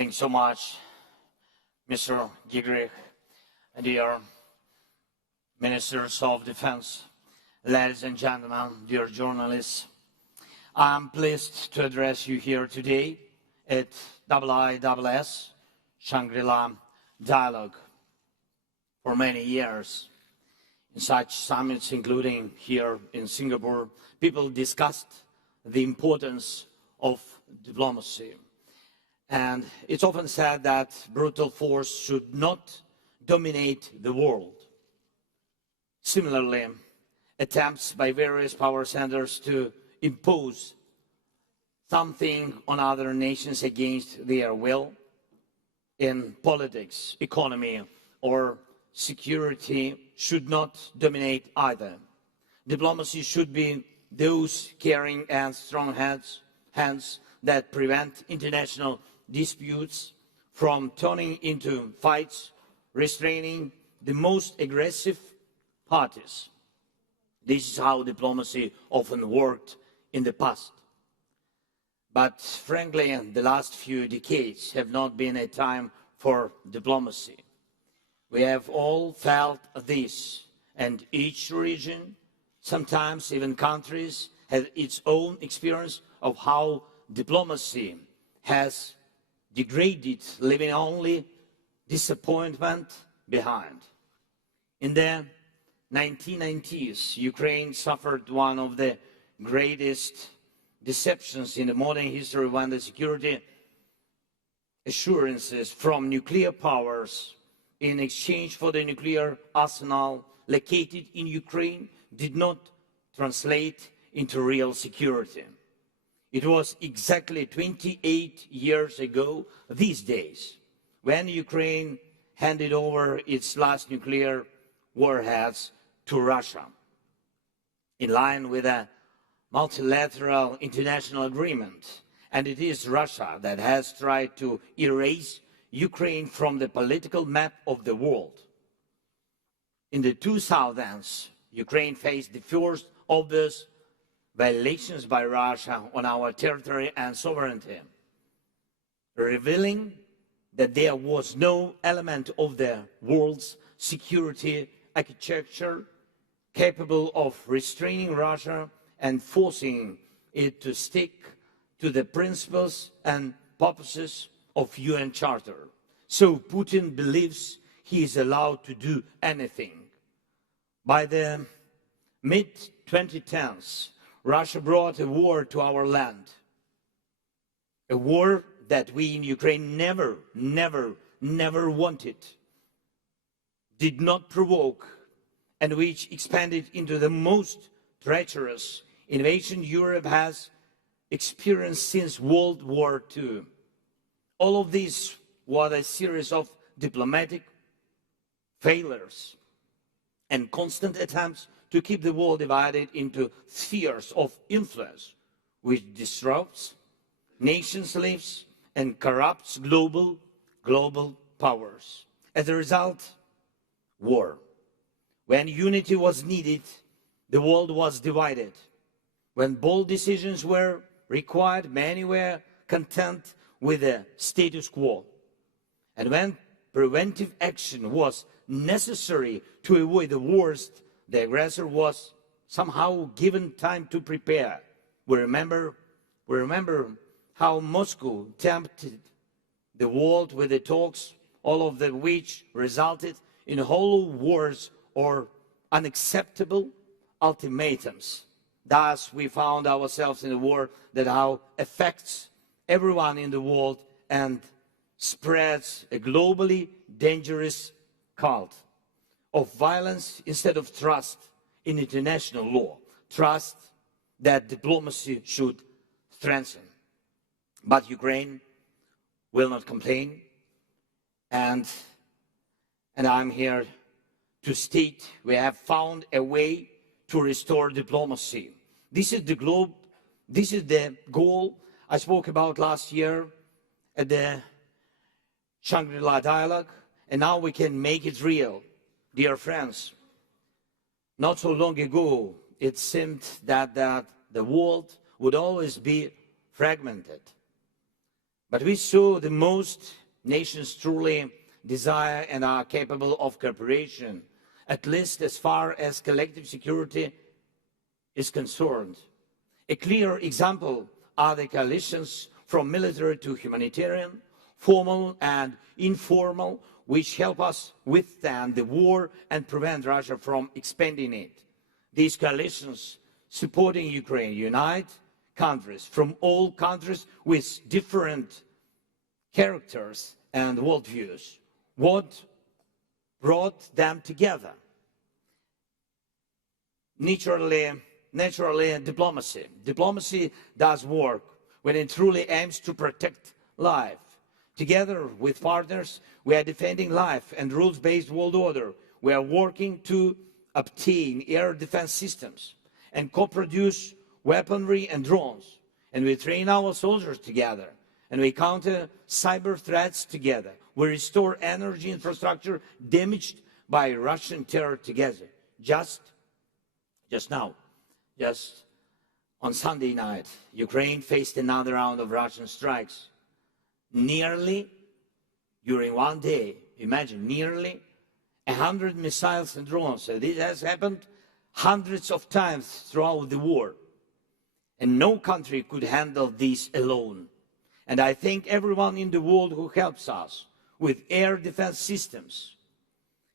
Thanks so much, Mr. Gigrich, and dear Ministers of Defense, ladies and gentlemen, dear journalists. I'm pleased to address you here today at IISS, Shangri-La Dialogue. For many years, in such summits, including here in Singapore, people discussed the importance of diplomacy. And it's often said that brutal force should not dominate the world. Similarly, attempts by various power centers to impose something on other nations against their will in politics, economy, or security should not dominate either. Diplomacy should be those caring and strong hands that prevent international disputes from turning into fights, restraining the most aggressive parties. This is how diplomacy often worked in the past. But frankly, the last few decades have not been a time for diplomacy. We have all felt this, and each region, sometimes even countries, have its own experience of how diplomacy has degraded, leaving only disappointment behind. In the 1990s, Ukraine suffered one of the greatest deceptions in the modern history when the security assurances from nuclear powers in exchange for the nuclear arsenal located in Ukraine did not translate into real security. It was exactly 28 years ago these days when Ukraine handed over its last nuclear warheads to Russia. In line with a multilateral international agreement, and it is Russia that has tried to erase Ukraine from the political map of the world. In the 2000s, Ukraine faced the first obvious violations by Russia on our territory and sovereignty, revealing that there was no element of the world's security architecture capable of restraining Russia and forcing it to stick to the principles and purposes of UN Charter. So Putin believes he is allowed to do anything. By the mid-2010s, Russia brought a war to our land, a war that we in Ukraine never wanted, did not provoke, and which expanded into the most treacherous invasion Europe has experienced since World War II. All of this was a series of diplomatic failures and constant attempts to keep the world divided into spheres of influence, which disrupts nations' lives and corrupts global powers. As a result, war. When unity was needed, the world was divided. When bold decisions were required, many were content with the status quo. And when preventive action was necessary to avoid the worst, the aggressor was somehow given time to prepare. We remember how Moscow tempted the world with the talks, all of them which resulted in hollow wars or unacceptable ultimatums. Thus, we found ourselves in a war that now affects everyone in the world and spreads a globally dangerous cult of violence instead of trust in international law, trust that diplomacy should strengthen. But Ukraine will not complain, and I'm here to state we have found a way to restore diplomacy. This is the goal I spoke about last year at the Shangri-La Dialogue, and now we can make it real. Dear friends, not so long ago, it seemed that the world would always be fragmented. But we saw the most nations truly desire and are capable of cooperation, at least as far as collective security is concerned. A clear example are the coalitions from military to humanitarian, formal and informal, which help us withstand the war and prevent Russia from expanding it. These coalitions supporting Ukraine unite countries from all countries with different characters and worldviews. What brought them together? Naturally, diplomacy. Diplomacy does work when it truly aims to protect life. Together with partners, we are defending life and rules-based world order. We are working to obtain air defense systems and co-produce weaponry and drones. And we train our soldiers together. And we counter cyber threats together. We restore energy infrastructure damaged by Russian terror together. Just on Sunday night, Ukraine faced another round of Russian strikes. Nearly, during one day, imagine, nearly 100 missiles and drones. So this has happened hundreds of times throughout the war. And no country could handle this alone. And I thank everyone in the world who helps us with air defense systems,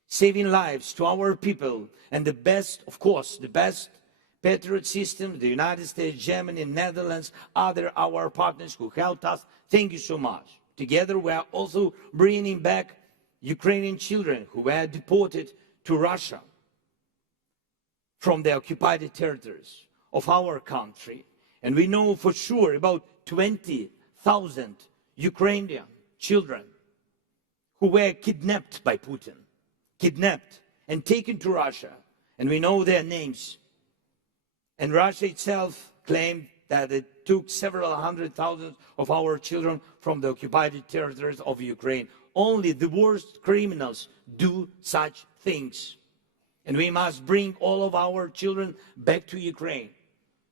saving lives to our people, and the best, of course, the best Patriot system, the United States, Germany, Netherlands, other our partners who helped us. Thank you so much. Together we are also bringing back Ukrainian children who were deported to Russia from the occupied territories of our country. And we know for sure about 20,000 Ukrainian children who were kidnapped by Putin, kidnapped and taken to Russia. And we know their names. And Russia itself claimed that it took several hundred thousand of our children from the occupied territories of Ukraine. Only the worst criminals do such things. And we must bring all of our children back to Ukraine,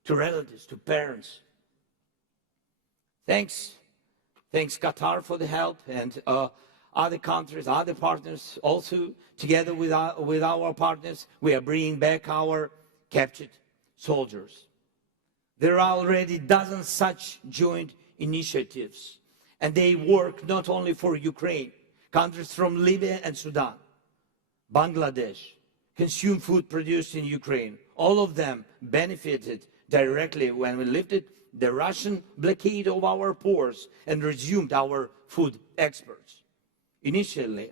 to relatives, to parents. Thanks Qatar for the help, and other countries, other partners also, together with our partners, we are bringing back our captured soldiers. There are already dozens such joint initiatives, and they work not only for Ukraine. Countries from Libya and Sudan, Bangladesh, consume food produced in Ukraine. All of them benefited directly when we lifted the Russian blockade of our ports and resumed our food exports. Initially,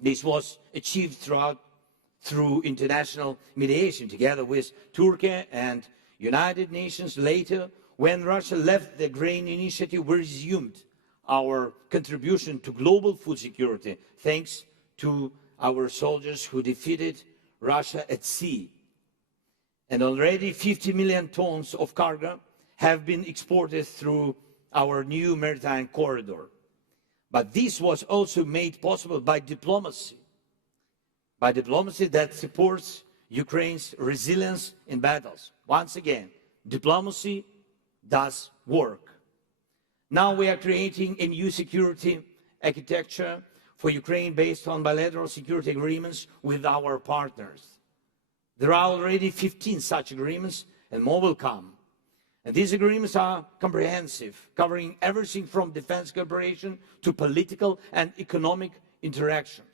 this was achieved through international mediation together with Turkey and United Nations. Later, when Russia left the grain initiative, we resumed our contribution to global food security, thanks to our soldiers who defeated Russia at sea. And already 50 million tons of cargo have been exported through our new maritime corridor. But this was also made possible by diplomacy that supports Ukraine's resilience in battles. Once again, diplomacy does work. Now we are creating a new security architecture for Ukraine based on bilateral security agreements with our partners. There are already 15 such agreements, and more will come. And these agreements are comprehensive, covering everything from defense cooperation to political and economic interaction.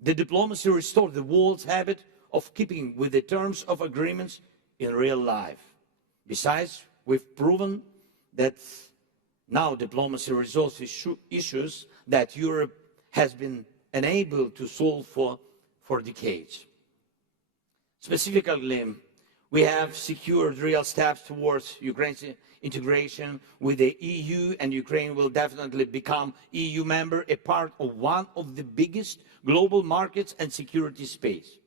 The diplomacy restored the world's habit of keeping with the terms of agreements in real life. Besides, we've proven that now diplomacy resolves issues that Europe has been unable to solve for decades. Specifically, we have secured real steps towards Ukraine's integration with the EU, and Ukraine will definitely become EU member, a part of one of the biggest global markets and security space.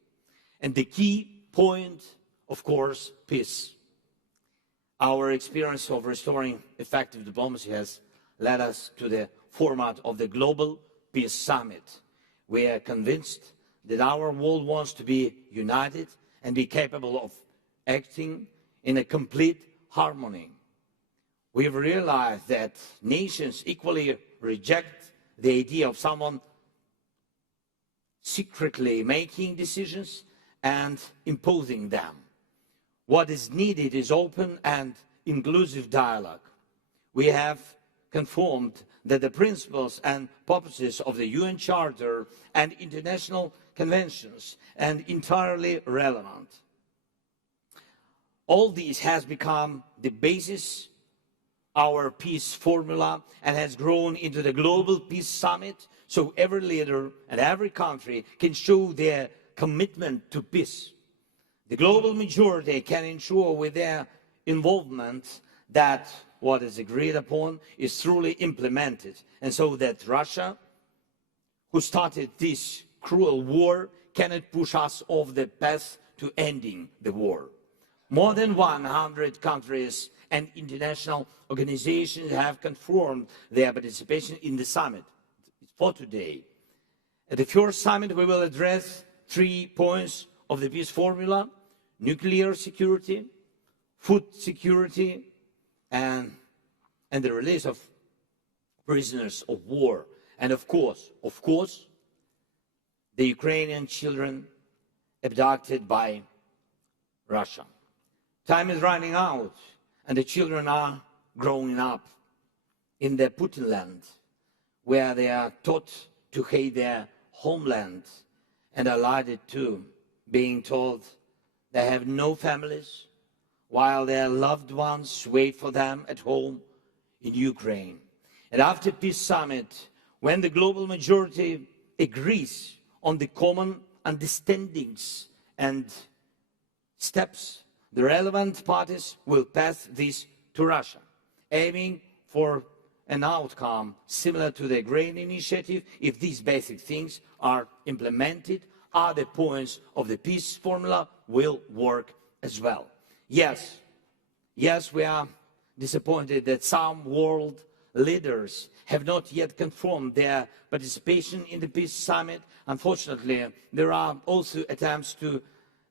And the key point, of course, peace. Our experience of restoring effective diplomacy has led us to the format of the Global Peace Summit. We are convinced that our world wants to be united and be capable of acting in a complete harmony. we've realized that nations equally reject the idea of someone secretly making decisions and imposing them. What is needed is open and inclusive dialogue. We have confirmed that the principles and purposes of the UN Charter and international conventions are entirely relevant. All this has become the basis of our peace formula and has grown into the Global Peace Summit, so every leader and every country can show their commitment to peace. The global majority can ensure with their involvement that what is agreed upon is truly implemented, and so that Russia, who started this cruel war, cannot push us off the path to ending the war. More than 100 countries and international organizations have confirmed their participation in the summit for today. At the first summit, we will address 3 points of the peace formula: nuclear security, food security, and the release of prisoners of war. And of course, the Ukrainian children abducted by Russia. Time is running out, and the children are growing up in the Putin land, where they are taught to hate their homeland and are lied to, being told they have no families, while their loved ones wait for them at home in Ukraine. And after Peace Summit, when the global majority agrees on the common understandings and steps, the relevant parties will pass this to Russia, aiming for an outcome similar to the grain initiative. If these basic things are implemented, other points of the peace formula will work as well. Yes, we are disappointed that some world leaders have not yet confirmed their participation in the Peace Summit. Unfortunately, there are also attempts to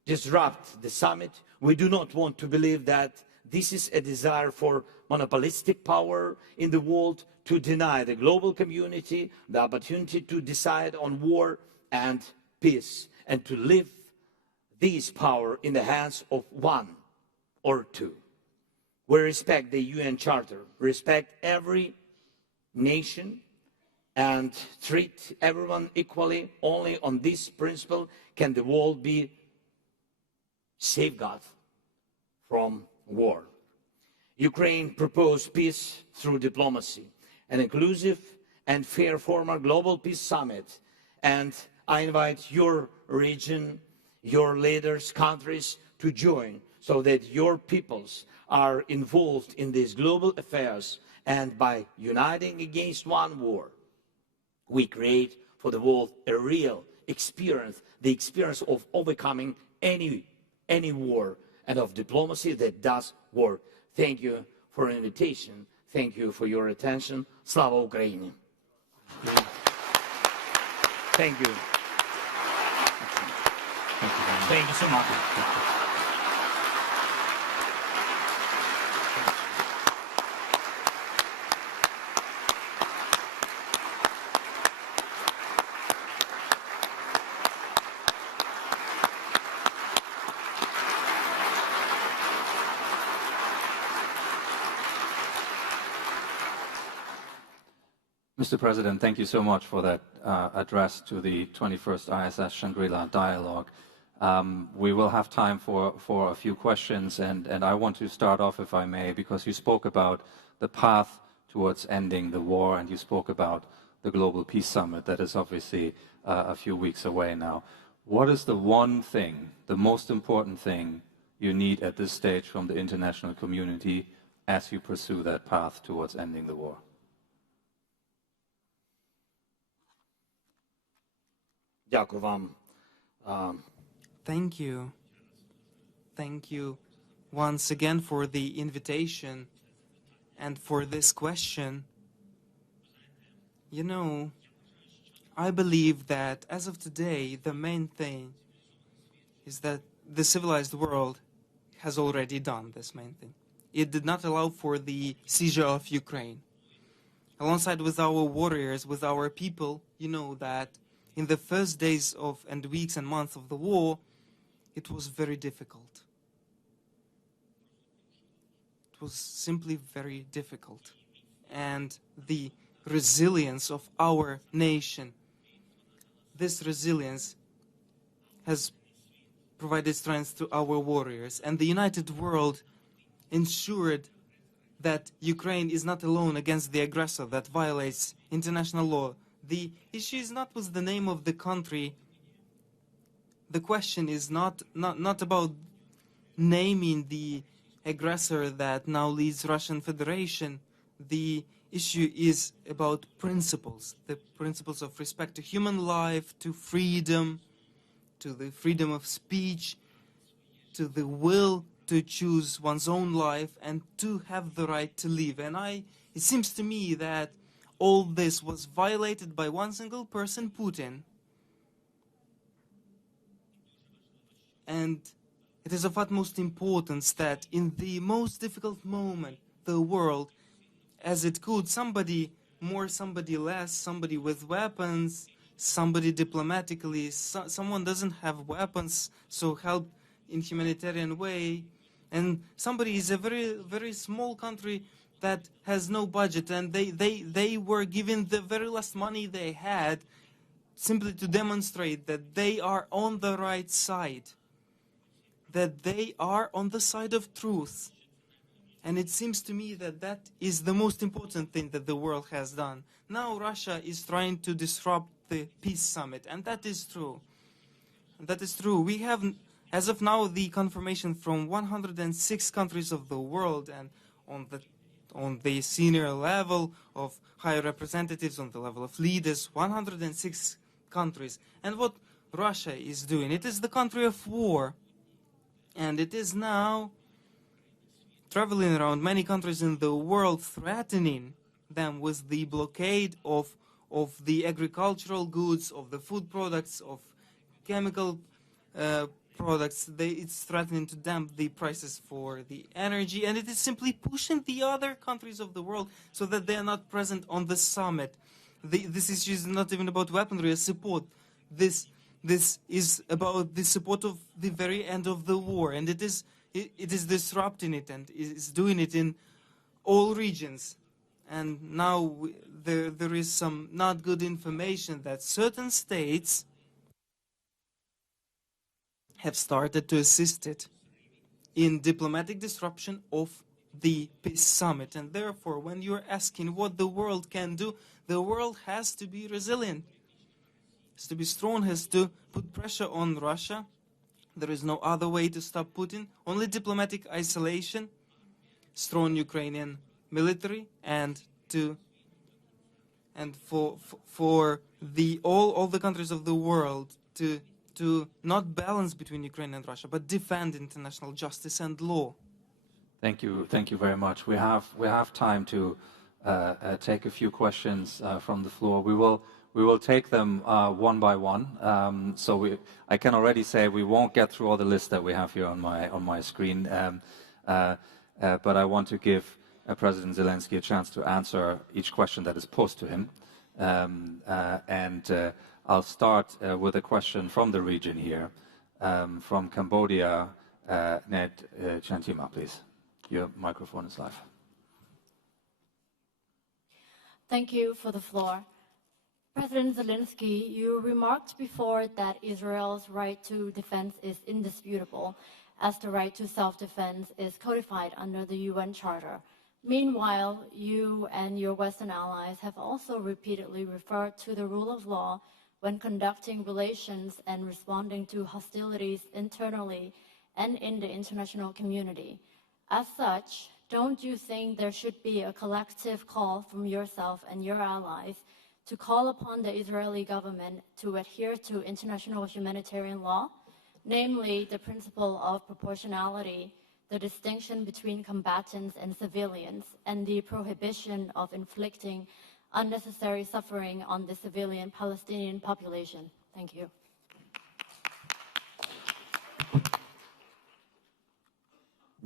disrupt the summit. We do not want to believe that this is a desire for monopolistic power in the world to deny the global community the opportunity to decide on war and peace, and to leave this power in the hands of one or two. We respect the UN Charter, respect every nation, and treat everyone equally. Only on this principle can the world be safeguarded from war. Ukraine proposed peace through diplomacy, an inclusive and fair former global peace summit, and I invite your region, your leaders, countries to join so that your peoples are involved in these global affairs, and by uniting against one war, we create for the world a real experience, the experience of overcoming any war and of diplomacy that does work. Thank you for an invitation. Thank you for your attention. Slava Ukraini. Thank you. Thank you so much. Mr. President, thank you so much for that address to the 21st ISS Shangri-La Dialogue. We will have time for a few questions, and I want to start off, if I may, because you spoke about the path towards ending the war, and you spoke about the Global Peace Summit that is obviously a few weeks away now. What is the one thing, the most important thing you need at this stage from the international community as you pursue that path towards ending the war? Дякую вам. Thank you. Thank you once again for the invitation and for this question. You know, I believe that as of today, the main thing is that the civilized world has already done this main thing. it did not allow for the seizure of Ukraine. Alongside with our warriors, with our people, you know that in the first days of and weeks and months of the war, it was very difficult. It was simply very difficult. And the resilience of our nation, this resilience has provided strength to our warriors. And the united world ensured that Ukraine is not alone against the aggressor that violates international law. The issue is not with the name of the country. The question is not about naming the aggressor that now leads Russian Federation. The issue is about principles, the principles of respect to human life, to freedom, to the freedom of speech, to the will to choose one's own life and to have the right to live. And it seems to me that all this was violated by one single person, Putin. And it is of utmost importance that in the most difficult moment, the world, as it could, somebody more, somebody less, somebody with weapons, somebody diplomatically, someone doesn't have weapons, so help in humanitarian way, and somebody is a very, very small country that has no budget, and they were given the very last money they had simply to demonstrate that they are on the right side, that they are on the side of truth. And it seems to me that that is the most important thing that the world has done. Now Russia is trying to disrupt the peace summit, and that is true. That is true. We have, as of now, the confirmation from 106 countries of the world, and on the senior level of high representatives, on the level of leaders, 106 countries. And what Russia is doing, it is the country of war, and it is now traveling around many countries in the world, threatening them with the blockade of the agricultural goods, of the food products, of chemical products. It's threatening to damp the prices for the energy, and it is simply pushing the other countries of the world so that they are not present on the summit. This issue is not even about weaponry or support. This is about the support of the very end of the war, and it is disrupting it, and is doing it in all regions. And now there is some not good information that certain states have started to assist it in diplomatic disruption of the peace summit. And therefore, when you're asking what the world can do, the world has to be resilient, has to be strong, has to put pressure on Russia. There is no other way to stop Putin. Only diplomatic isolation, strong Ukrainian military, and for all the countries of the world to not balance between Ukraine and Russia, but defend international justice and law. Thank you very much. We have time to take a few questions from the floor. We will take them one by one. I can already say we won't get through all the list that we have here on my screen, but I want to give President Zelenskyy a chance to answer each question that is posed to him. I'll start with a question from the region here, from Cambodia. Ned Chantima, please. Your microphone is live. Thank you for the floor. President Zelenskyy, you remarked before that Israel's right to defense is indisputable, as the right to self-defense is codified under the UN Charter. Meanwhile, you and your Western allies have also repeatedly referred to the rule of law when conducting relations and responding to hostilities internally and in the international community. As such, don't you think there should be a collective call from yourself and your allies to call upon the Israeli government to adhere to international humanitarian law, namely the principle of proportionality, the distinction between combatants and civilians, and the prohibition of inflicting unnecessary suffering on the civilian Palestinian population? Thank you.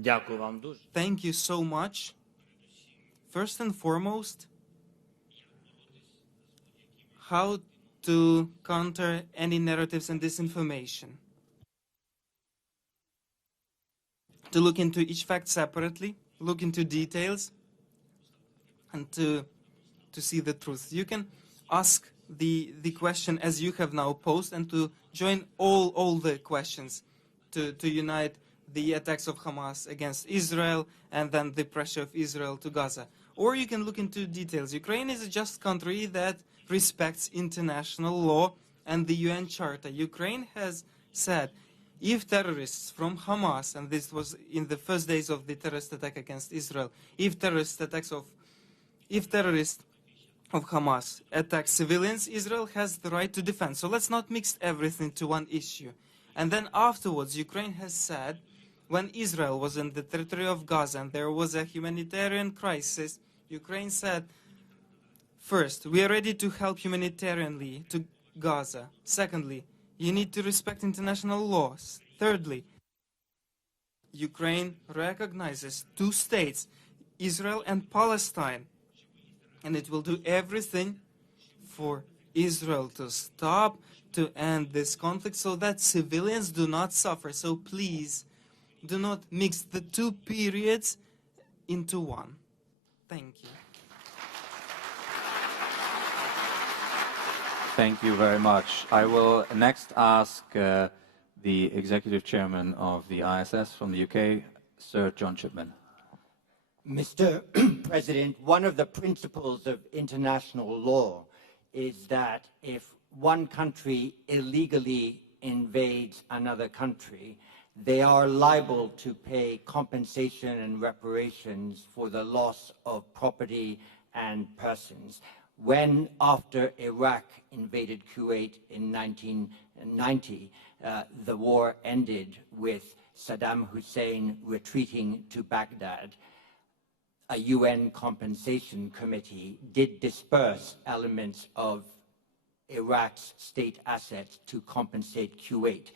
Дякую вам дуже. Thank you so much. First and foremost, how to counter any narratives and disinformation. To look into each fact separately, look into details, and to see the truth. You can ask the question as you have now posed, and to join all the questions to unite the attacks of Hamas against Israel and then the pressure of Israel to Gaza. Or you can look into details. Ukraine is a just country that respects international law and the UN Charter. Ukraine has said if terrorists from Hamas, and this was in the first days of the terrorist attack against Israel, if terrorists of Hamas attack civilians, Israel has the right to defend. So let's not mix everything to one issue. And then afterwards, Ukraine has said, when Israel was in the territory of Gaza and there was a humanitarian crisis, Ukraine said, first, we are ready to help humanitarianly to Gaza. Secondly, you need to respect international laws. Thirdly, Ukraine recognizes two states, Israel and Palestine, and it will do everything for Israel to stop, to end this conflict so that civilians do not suffer. So please, do not mix the two periods into one. Thank you. Thank you very much. I will next ask the Executive Chairman of the ISS from the UK, Sir John Chipman. Mr. President, one of the principles of international law is that if one country illegally invades another country, they are liable to pay compensation and reparations for the loss of property and persons. When, after Iraq invaded Kuwait in 1990, the war ended with Saddam Hussein retreating to Baghdad, a UN compensation committee did disperse elements of Iraq's state assets to compensate Kuwait.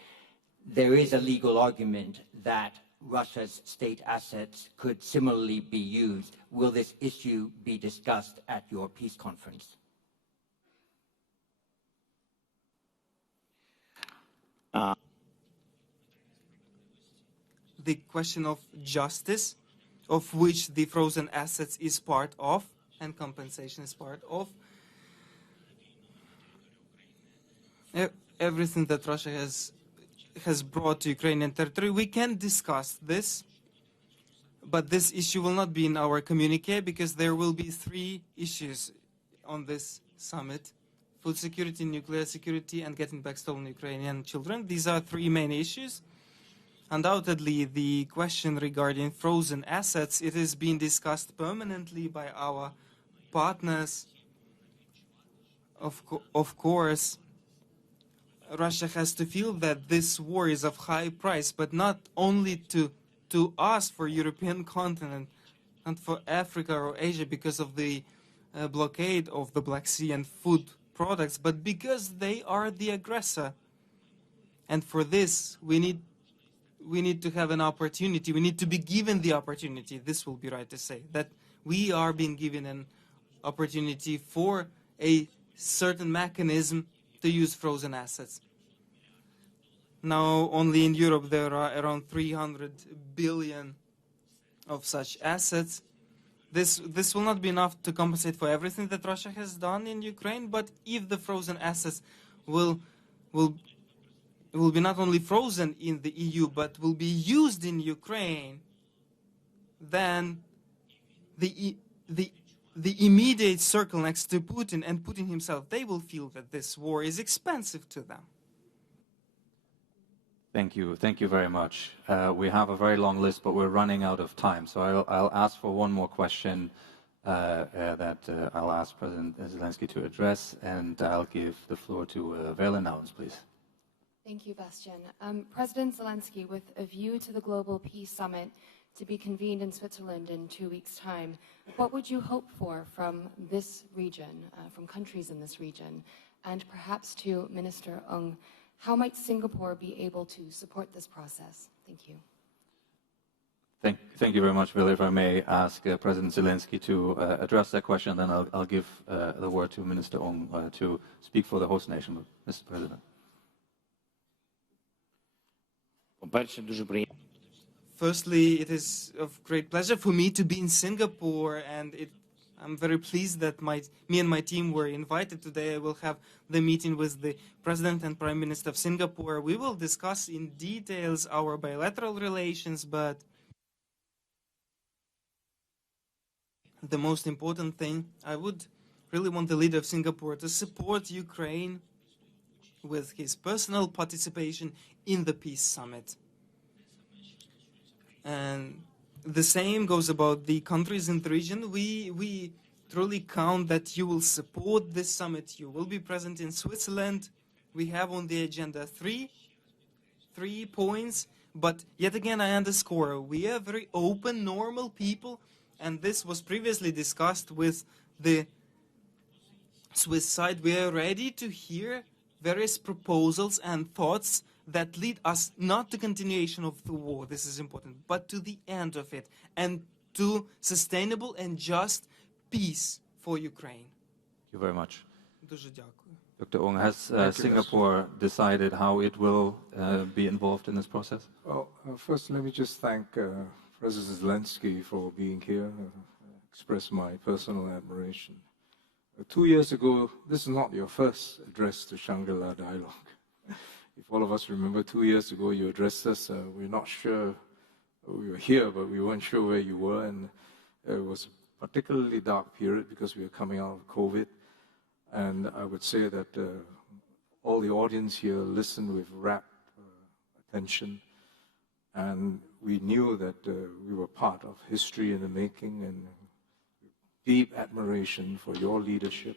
There is a legal argument that Russia's state assets could similarly be used. Will this issue be discussed at your peace conference? The question of justice, of which the frozen assets is part of, and compensation is part of. Everything that Russia has brought to Ukrainian territory, we can discuss this, but this issue will not be in our communique because there will be three issues on this summit: food security, nuclear security, and getting back stolen Ukrainian children. These are three main issues. Undoubtedly, the question regarding frozen assets, it is being discussed permanently by our partners. Of course, Russia has to feel that this war is of high price, but not only to us, for European continent, and for Africa or Asia because of the blockade of the Black Sea and food products, but because they are the aggressor. And for this, we need to have an opportunity. We need to be given the opportunity. This will be right to say that we are being given an opportunity for a certain mechanism to use frozen assets. Now, only in Europe there are around 300 billion of such assets. This will not be enough to compensate for everything that Russia has done in Ukraine, but if the frozen assets will be not only frozen in the EU, but will be used in Ukraine, then the immediate circle next to Putin and Putin himself, they will feel that this war is expensive to them. Thank you very much. We have a very long list, but we're running out of time. So I'll ask for one more question that I'll ask President Zelenskyy to address, and I'll give the floor to Vela Nouns, please. Thank you, Bastian. President Zelenskyy, with a view to the Global Peace Summit to be convened in Switzerland in 2 weeks' time, what would you hope for from this region, from countries in this region? And perhaps to Minister Ung, how might Singapore be able to support this process? Thank you. Thank you very much, Will. If I may ask President Zelenskyy to address that question, then I'll give the word to Minister Ong to speak for the host nation, Mr. President. Firstly, it is of great pleasure for me to be in Singapore, and I'm very pleased that me and my team were invited today. I will have the meeting with the President and Prime Minister of Singapore. We will discuss in details our bilateral relations, but the most important thing, I would really want the leader of Singapore to support Ukraine with his personal participation in the peace summit. And the same goes about the countries in the region. We truly count that you will support this summit. You will be present in Switzerland. We have on the agenda three points, but yet again I underscore, we are very open, normal people, and this was previously discussed with the Swiss side. We are ready to hear various proposals and thoughts that lead us not to continuation of the war, this is important, but to the end of it, and to sustainable and just peace for Ukraine. Thank you very much. Дуже дякую. Dr. Ong, has Singapore decided how it will be involved in this process? Well, first let me just thank President Zelenskyy for being here, express my personal admiration. 2 years ago, this is not your first address to Shangri-La Dialogue. If all of us remember, 2 years ago you addressed us. We're not sure we were here, but we weren't sure where you were, and it was a particularly dark period because we were coming out of COVID. And I would say that all the audience here listened with rapt attention, and we knew that we were part of history in the making, and deep admiration for your leadership,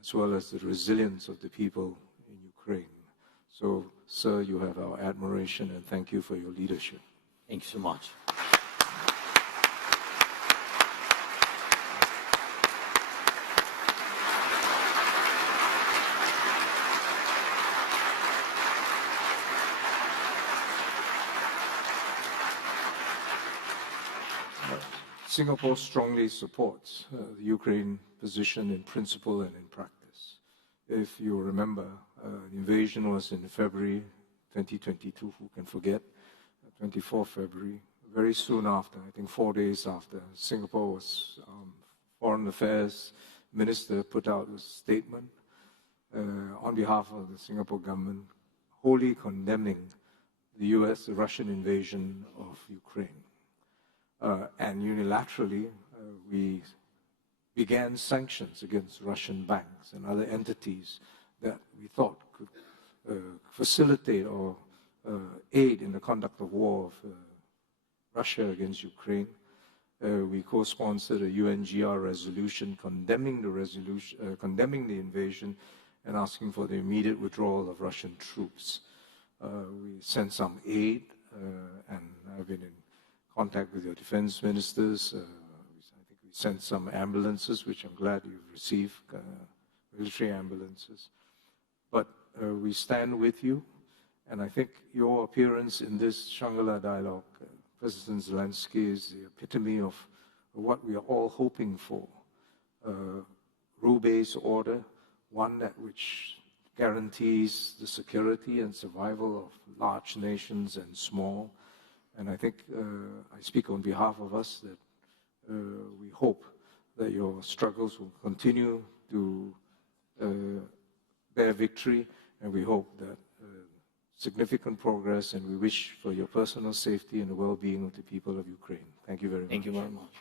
as well as the resilience of the people in Ukraine. So, sir, you have our admiration, and thank you for your leadership. Thanks so much. Singapore strongly supports the Ukraine position in principle and in practice. If you remember, the invasion was in February 2022, who can forget, 24 February. Very soon after, I think 4 days after, Singapore's Foreign Affairs Minister put out a statement on behalf of the Singapore government, wholly condemning the Russian invasion of Ukraine. And unilaterally, we began sanctions against Russian banks and other entities that we thought could facilitate or aid in the conduct of war of Russia against Ukraine. We co-sponsored a UNGR resolution condemning the invasion and asking for the immediate withdrawal of Russian troops. We sent some aid, and I've been in contact with your defense ministers. I think we sent some ambulances, which I'm glad you've received, military ambulances. But we stand with you, and I think your appearance in this Shangri-La Dialogue, President Zelenskyy, is the epitome of what we are all hoping for. Rule-based order, one which guarantees the security and survival of large nations and small. And I think I speak on behalf of us that we hope that your struggles will continue to bear victory, and we hope that significant progress, and we wish for your personal safety and the well-being of the people of Ukraine. Thank you very much. Thank you very much.